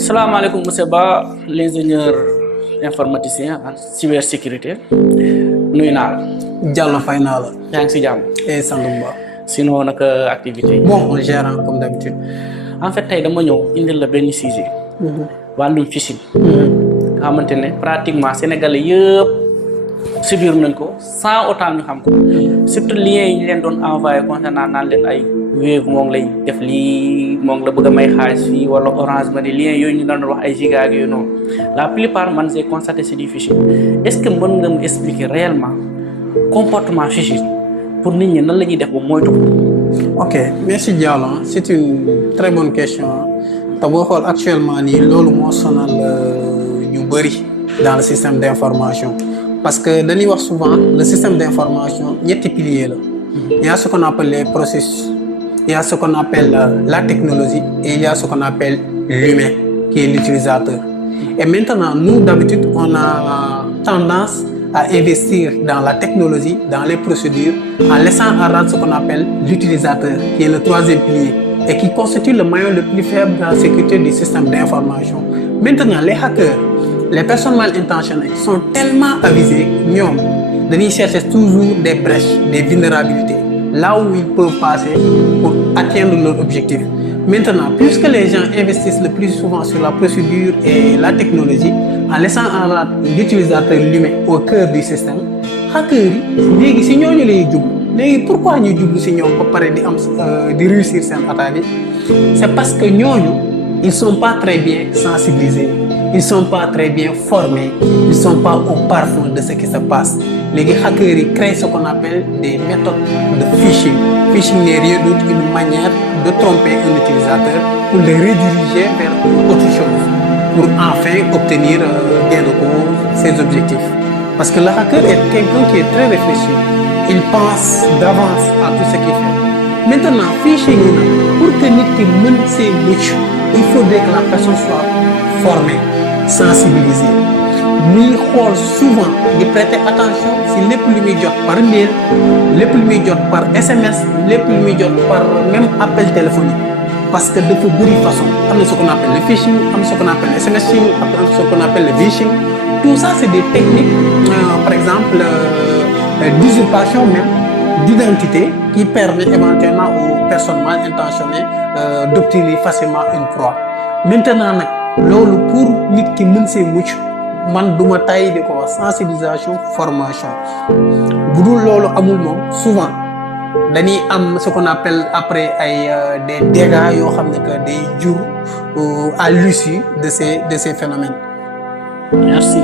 salaamaaleykum monsieur Ba l'ingénieur informaticien en cybersécurité nuyu naa la. Diallo fay naa la. yaa ngi si jàmm. sant bu baax. sinon naka activité yi. Bon, on gère comme d'habitude. En fait tey dama ñëw indil la benn sujet. wàllum phishing. nga xamante ne pratiquement sénégalais yëpp subir nañ ko sans autant ñu xam ko. surtout liens yi ñu leen doon envoyé concernant naan leen ay Wave moo ngi lay def lii moo ngi la bëgg a may xaalis fii wala Orange Money liens yooyu ñu doon wax ay giga ak yooyu noonu la plupart man j'ai constaté c'est du phishing est-ce que mën nga mu expliquer réellement comportement phishing pour nit ñi nan la ñuy def ba moytu ko. Ok, merci Diallo, c'est une très bonne question. te boo xool actuellement nii loolu moo sonal ñu bëri dans le système d'information parce que dañuy wax souvent le système d'information ñetti piliers la. Il y a ce qu'on appelle les processus, il y a ce qu'on appelle la technologie et il y a ce qu'on appelle l'humain qui est l'utilisateur. Et maintenant, nous d'habitude, on a tendance à investir dans la technologie, dans les procédures, en laissant à rate ce qu'on appelle l'utilisateur, qui est le troisième pilier et qui constitue le maillon le plus faible dans la sécurité du système d'information. Maintenant, les hackers, les personnes mal intentionnées sont tellement avisés, ñoom dañuy chercher toujours des brèches, des vulnérabilités, là où ils peuvent passer pour atteindre leur objectif. Maintenant, puisque les gens investissent le plus souvent sur la procédure et la technologie, en laissant en rate l'utilisateur l'humain au cœur du système, hackers yi léegi si ñooñu lay jublu. Léegi pourquoi ñu jublu si ñoom ba pare di réussir seen attaque yi? C'est parce que ñooñu ils sont pas très bien sensibilisés, ils sont pas très bien formés, ils sont pas au parfum de ce qui se passe. Les hackers ils créent ce qu'on appelle des méthodes de phishing. Phishing n'est rien d'autre qu'une manière de tromper un utilisateur pour le rediriger vers autre chose, pour enfin obtenir gain de cause, ses objectifs. Parce que le hacker est quelqu'un qui est très réfléchi, il pense d'avance à tout ce qu'il fait. Maintenant, phishing pour que nit ki mën see mucc, il faudrait que la personne soit formée, sensibilisée. Muy xool souvent di prêter attention si lépp lu muy jot par mail, lépp lu muy jot par SMS, lépp lu muy jot par même appel téléphonique. Parce que dafa bëri façon. Am na ce qu'on appelle le phishing, am na ce qu'on appelle le SMSing, am na ce qu'on appelle le vishing. Tout ça c'est des techniques, par exemple d'usurpation même d'identité qui permet éventuellement aux personnes mal intentionnées d'obtenir facilement une proie. Maintenant nag loolu pour nit ki mën see mucc man duma tay di ko wax sensibilisation formation bu dul loolu amul moom souvent dañuy am ce qu'on appelle après ay des dégâts yoo xam ne que day jur à l'issue de ces phénomènes. Merci.